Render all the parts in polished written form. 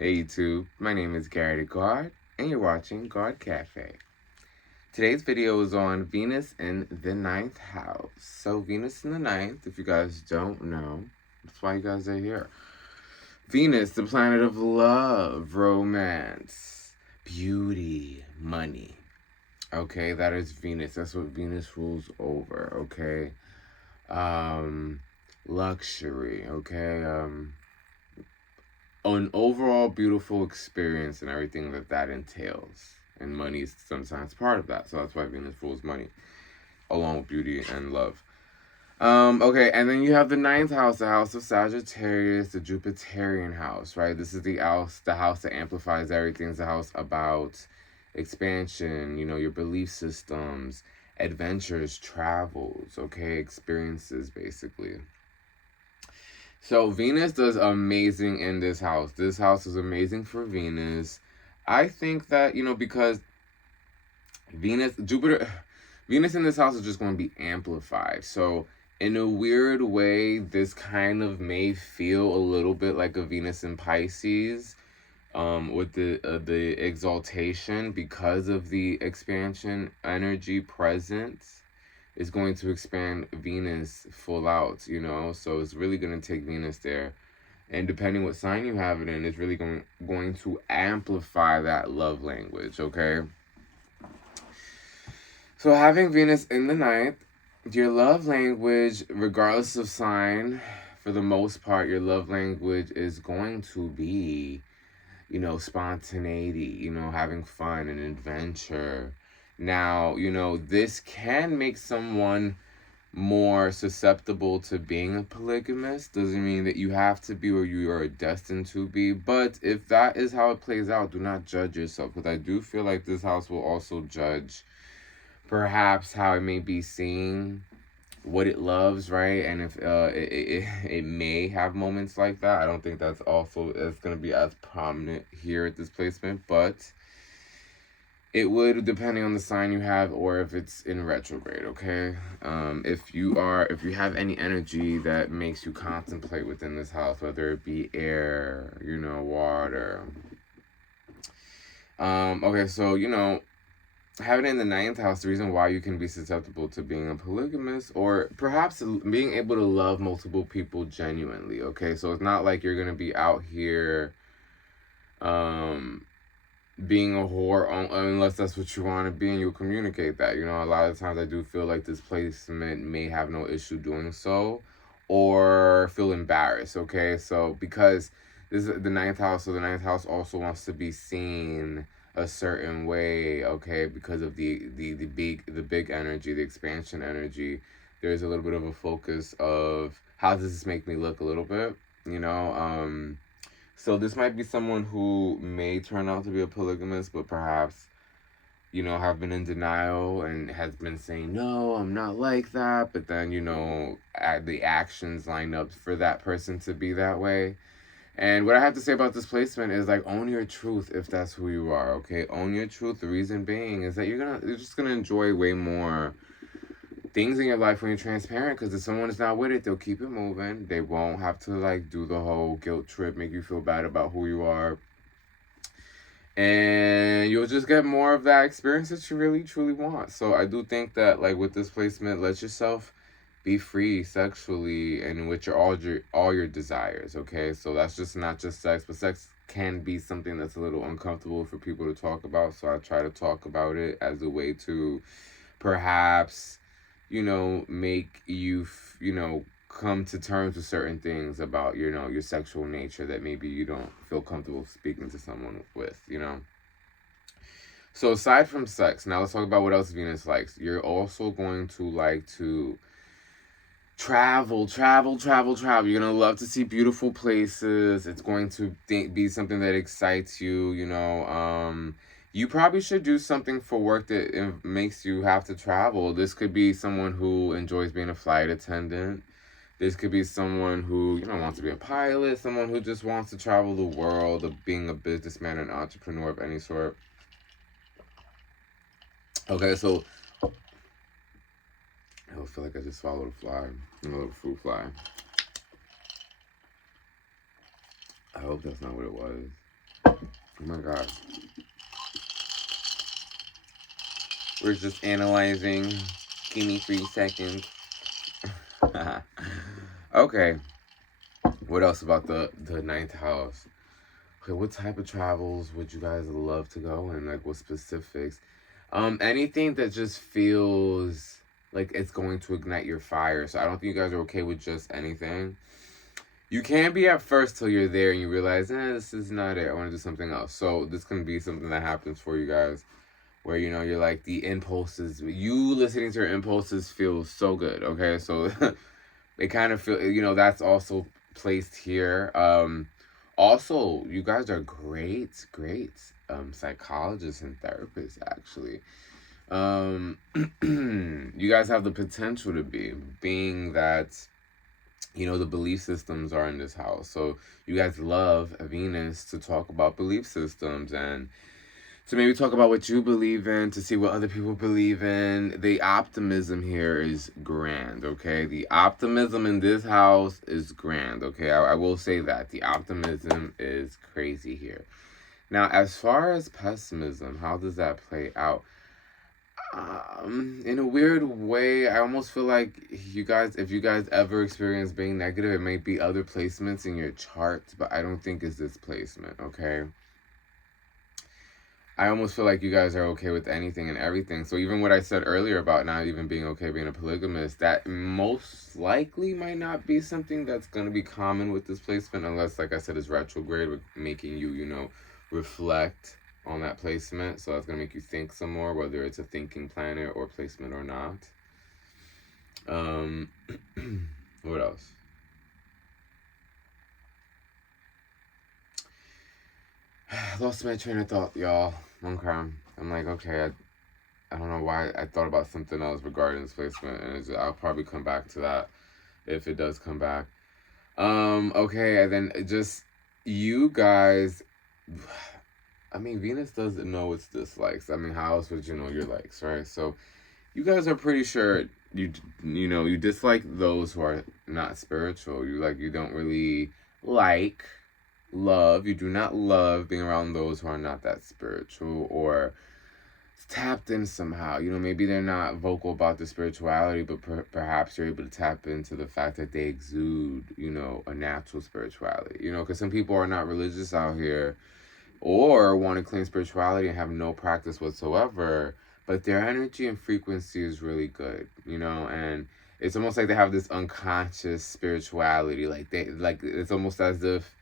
Hey YouTube, my name is Gawd, and you're watching Gawd Cafe. Today's video is on Venus in the 9th house. So Venus in the 9th, if you guys don't know, that's why you guys are here. Venus, the planet of love, romance, beauty, money. Okay, that is Venus. That's what Venus rules over, okay? Luxury, okay? An overall beautiful experience and everything that entails. And money is sometimes part of that. So that's why Venus rules money, along with beauty and love. Okay, and then you have the 9th house, the house of Sagittarius, the Jupiterian house, right? This is the house that amplifies everything. It's the house about expansion, your belief systems, adventures, travels, okay, experiences, basically. So Venus does amazing in this house. This house is amazing for Venus. I think that, because Venus in this house is just going to be amplified. So in a weird way, this kind of may feel a little bit like a Venus in Pisces, with the exaltation because of the expansion energy presence is going to expand Venus full out, so it's really going to take Venus there. And depending what sign you have it in, it's really going to amplify that love language, okay? So having Venus in the 9th, your love language, regardless of sign, for the most part, your love language is going to be, spontaneity, having fun and adventure. Now, this can make someone more susceptible to being a polygamist. Doesn't mean that you have to be or you are destined to be. But if that is how it plays out, do not judge yourself. Because I do feel like this house will also judge perhaps how it may be seeing what it loves, right? And if it may have moments like that. I don't think that's going to be as prominent here at this placement, but it would, depending on the sign you have or if it's in retrograde, okay? If you have any energy that makes you contemplate within this house, whether it be air, water. Okay, so, having it in the 9th house, the reason why you can be susceptible to being a polygamist or perhaps being able to love multiple people genuinely, okay? So it's not like you're going to be out here, being a whore unless that's what you want to be and you'll communicate that. A lot of times I do feel like this placement may have no issue doing so or feel embarrassed, okay? So because this is the 9th house, so the 9th house also wants to be seen a certain way, okay, because of the big energy, the expansion energy. There's a little bit of a focus of how does this make me look a little bit, so this might be someone who may turn out to be a polygamist, but perhaps, have been in denial and has been saying, no, I'm not like that. But then, the actions line up for that person to be that way. And what I have to say about this placement is, like, own your truth if that's who you are, okay? Own your truth. The reason being is that you're just going to enjoy way more things in your life when you're transparent, because if someone is not with it, they'll keep it moving. They won't have to, like, do the whole guilt trip, make you feel bad about who you are. And you'll just get more of that experience that you really, truly want. So I do think that, like, with this placement, let yourself be free sexually and with all your desires, okay? So that's just not just sex, but sex can be something that's a little uncomfortable for people to talk about. So I try to talk about it as a way to perhaps, make you, come to terms with certain things about, your sexual nature that maybe you don't feel comfortable speaking to someone with, So aside from sex, now let's talk about what else Venus likes. You're also going to like to travel. You're going to love to see beautiful places. It's going to be something that excites you, You probably should do something for work that makes you have to travel. This could be someone who enjoys being a flight attendant. This could be someone who, wants to be a pilot. Someone who just wants to travel the world, of being a businessman, an entrepreneur of any sort. Okay, so I feel like I just swallowed a fly, a little fruit fly. I hope that's not what it was. Oh my God. We're just analyzing. Give me 3 seconds. Okay. What else about the ninth house? Okay, what type of travels would you guys love to go and like what specifics? Anything that just feels like it's going to ignite your fire. So I don't think you guys are okay with just anything. You can be at first till you're there and you realize, this is not it. I want to do something else. So this can be something that happens for you guys where, you know, you're like the impulses, you listening to your impulses feels so good. Okay. So they kind of feel, you know, that's also placed here. Also, you guys are great psychologists and therapists, actually. You guys have the potential to be, being that, you know, the belief systems are in this house. So you guys love Venus to talk about belief systems and to maybe talk about what you believe in, to see what other people believe in. The optimism here is grand, okay? The optimism in this house is grand, okay? I will say that. The optimism is crazy here. Now, as far as pessimism, how does that play out? In a weird way, I almost feel like you guys, if you guys ever experience being negative, it might be other placements in your chart, but I don't think it's this placement, okay? I almost feel like you guys are okay with anything and everything. So even what I said earlier about not even being okay being a polygamist, that most likely might not be something that's going to be common with this placement, unless, like I said, it's retrograde, making you, you know, reflect on that placement. So that's going to make you think some more, whether it's a thinking planet or placement or not. What else? Lost my train of thought, y'all. Okay. I'm like, okay, I don't know why I thought about something else regarding this placement, and I'll probably come back to that if it does come back. Okay, and then just you guys. I mean, Venus doesn't know its dislikes. I mean, how else would you know your likes, right? So you guys are pretty sure you know you dislike those who are not spiritual. You don't really like love. You do not love being around those who are not that spiritual or tapped in somehow. You know, maybe they're not vocal about the spirituality, but perhaps you're able to tap into the fact that they exude, you know, a natural spirituality. You know, because some people are not religious out here or want to claim spirituality and have no practice whatsoever, but their energy and frequency is really good, you know, and it's almost like they have this unconscious spirituality. Like it's almost as if,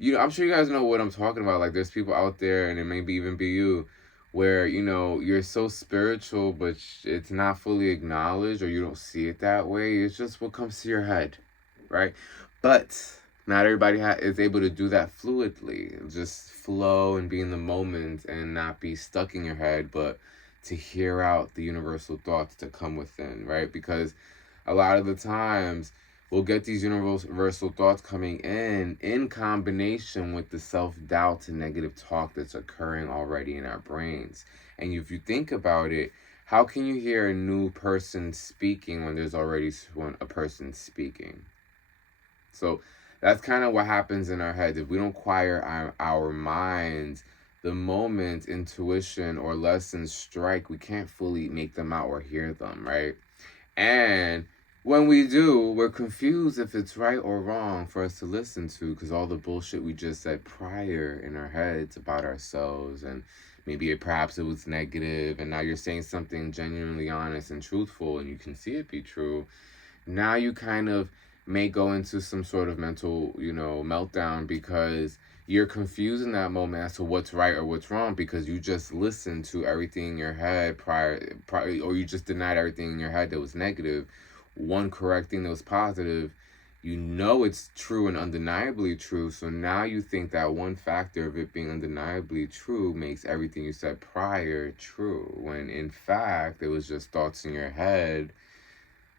you know, I'm sure you guys know what I'm talking about. Like there's people out there, and it may be even be you, where, you know, you're so spiritual, but it's not fully acknowledged or you don't see it that way. It's just what comes to your head, right? But not everybody is able to do that fluidly. Just flow and be in the moment and not be stuck in your head, but to hear out the universal thoughts to come within, right? Because a lot of the times we'll get these universal thoughts coming in combination with the self-doubt and negative talk that's occurring already in our brains. And if you think about it, how can you hear a new person speaking when there's already a person speaking? So that's kind of what happens in our heads. If we don't quiet our minds, the moment intuition or lessons strike, we can't fully make them out or hear them, right? And when we do, we're confused if it's right or wrong for us to listen to, because all the bullshit we just said prior in our heads about ourselves, and maybe perhaps it was negative, and now you're saying something genuinely honest and truthful, and you can see it be true. Now you kind of may go into some sort of mental, you know, meltdown because you're confused in that moment as to what's right or what's wrong, because you just listened to everything in your head prior, or you just denied everything in your head that was negative. One correct thing that was positive, you know it's true and undeniably true. So now you think that one factor of it being undeniably true makes everything you said prior true, when in fact it was just thoughts in your head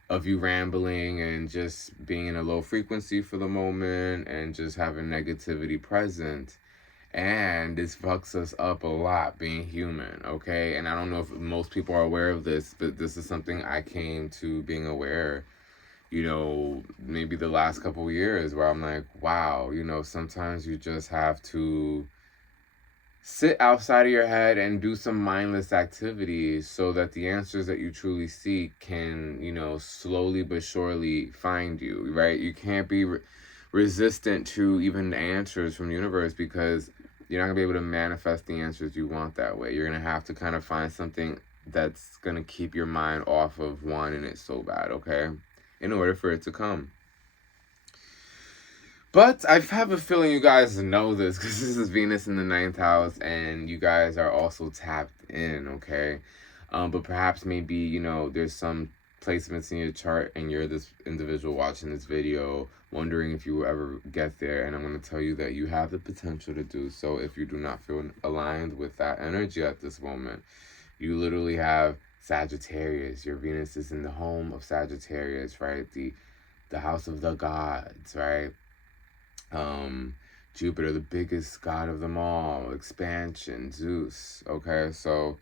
of you rambling and just being in a low frequency for the moment and just having negativity present. And this fucks us up a lot being human, okay? And I don't know if most people are aware of this, but this is something I came to being aware, you know, maybe the last couple of years, where I'm like, wow, you know, sometimes you just have to sit outside of your head and do some mindless activities so that the answers that you truly seek can, you know, slowly but surely find you, right? You can't be resistant to even answers from the universe, because you're not going to be able to manifest the answers you want that way. You're going to have to kind of find something that's going to keep your mind off of wanting it so bad, okay? In order for it to come. But I have a feeling you guys know this, because this is Venus in the 9th house, and you guys are also tapped in, okay? But perhaps maybe, you know, there's some placements in your chart, and you're this individual watching this video wondering if you will ever get there. And I'm going to tell you that you have the potential to do so if you do not feel aligned with that energy at this moment. You literally have Sagittarius. Your Venus is in the home of Sagittarius, right? The house of the gods, right? Jupiter, the biggest god of them all, expansion, Zeus, okay? So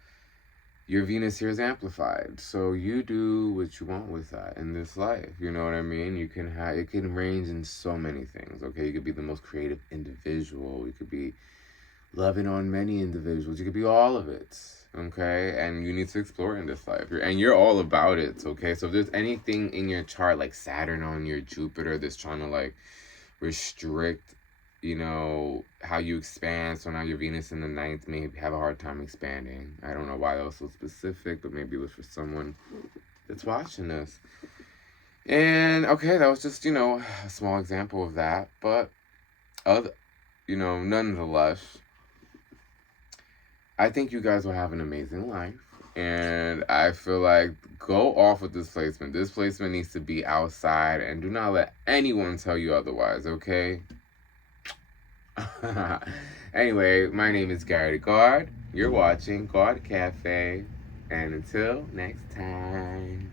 your Venus here is amplified. So you do what you want with that in this life, you know what I mean? You can have, it can range in so many things, okay? You could be the most creative individual. You could be loving on many individuals. You could be all of it, okay? And you need to explore in this life. And you're all about it, okay? So if there's anything in your chart, like Saturn on your Jupiter, that's trying to, like, restrict, you know, how you expand. So now your Venus in the 9th may have a hard time expanding. I don't know why that was so specific, but maybe it was for someone that's watching this. And okay, that was just, you know, a small example of that. But you know, nonetheless, I think you guys will have an amazing life. And I feel like go off with this placement. This placement needs to be outside, and do not let anyone tell you otherwise, okay? Anyway, my name is Gawd. You're watching Gawd Cafe. And until next time.